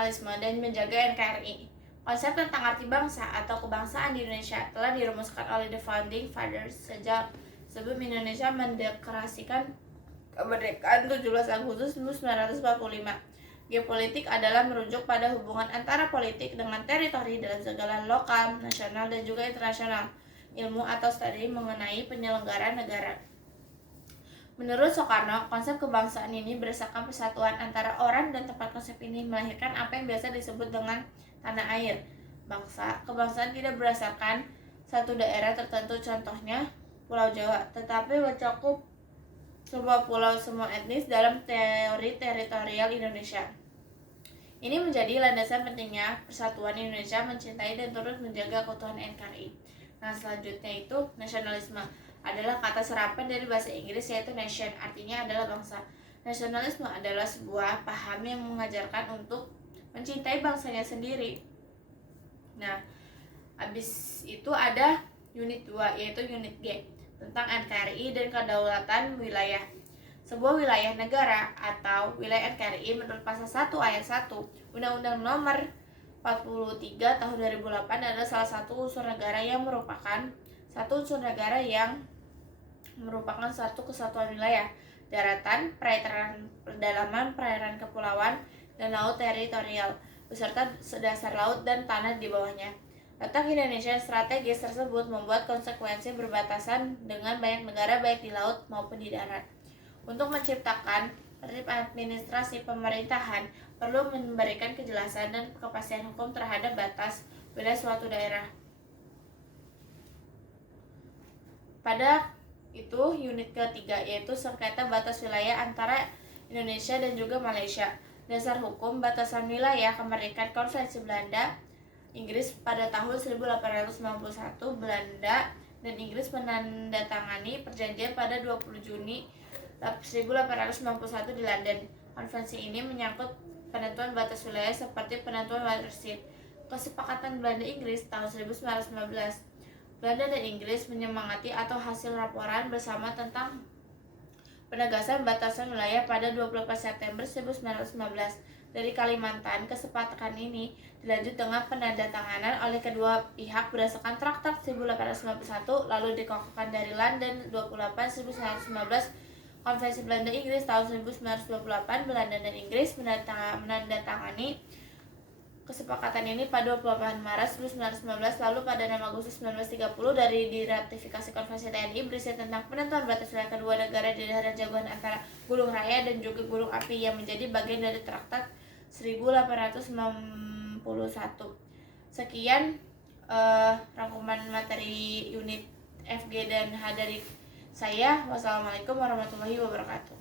nasionalisme dan menjaga NKRI. Konsep tentang arti bangsa atau kebangsaan di Indonesia telah dirumuskan oleh The Founding Fathers sejak sebelum Indonesia mendeklarasikan kemerdekaan 17 Agustus 1945. Geopolitik adalah merujuk pada hubungan antara politik dengan teritori dalam segala lokal, nasional, dan juga internasional. Ilmu atau studi mengenai penyelenggaraan negara. Menurut Soekarno, konsep kebangsaan ini berdasarkan persatuan antara orang dan tempat. Konsep ini melahirkan apa yang biasa disebut dengan tanah air. Kebangsaan tidak berdasarkan satu daerah tertentu, contohnya Pulau Jawa, tetapi mencakup semua pulau, semua etnis dalam teori teritorial Indonesia. Ini menjadi landasan pentingnya persatuan Indonesia mencintai dan turut menjaga keutuhan NKRI. Nah, selanjutnya itu nasionalisme adalah kata serapan dari bahasa Inggris yaitu nation, artinya adalah bangsa. Nasionalisme adalah sebuah paham yang mengajarkan untuk mencintai bangsanya sendiri. Nah, habis itu ada unit 2 yaitu unit G tentang NKRI dan kedaulatan wilayah. Sebuah wilayah negara atau wilayah NKRI menurut pasal 1 ayat 1 Undang-Undang Nomor 43 Tahun 2008 adalah salah satu unsur negara yang merupakan suatu kesatuan wilayah, daratan, perairan pedalaman, perairan kepulauan, dan laut teritorial, beserta dasar laut dan tanah di bawahnya. Letak Indonesia strategis tersebut membuat konsekuensi berbatasan dengan banyak negara baik di laut maupun di darat. Untuk menciptakan tertib administrasi pemerintahan, perlu memberikan kejelasan dan kepastian hukum terhadap batas wilayah suatu daerah. Pada itu unit ketiga yaitu sengketa batas wilayah antara Indonesia dan juga Malaysia. Dasar hukum batasan wilayah kemerdekaan Konferensi Belanda Inggris pada tahun 1891. Belanda dan Inggris menandatangani perjanjian pada 20 Juni 1891 di London. Konvensi ini menyangkut penentuan batas wilayah seperti penentuan watershed. Kesepakatan Belanda Inggris tahun 1919. Belanda dan Inggris menyemangati atau hasil laporan bersama tentang penegasan batasan wilayah pada 24 September 1915 dari Kalimantan. Kesepakatan ini dilanjut dengan penandatanganan oleh kedua pihak berdasarkan Traktat 1891 lalu dikokohkan dari London 28 1915. Konvensi Belanda Inggris tahun 1928. Belanda dan Inggris menandatangani kesepakatan ini pada 28 Maret 1919 lalu pada 6 Agustus 1930 dari diratifikasi Konvensi TNI berisi tentang penentuan batas wilayah kedua negara di daerah jagoan antara Gunung Raya dan juga Gunung Api yang menjadi bagian dari Traktat 1891. Sekian rangkuman materi unit FG dan H dari saya. Wassalamualaikum warahmatullahi wabarakatuh.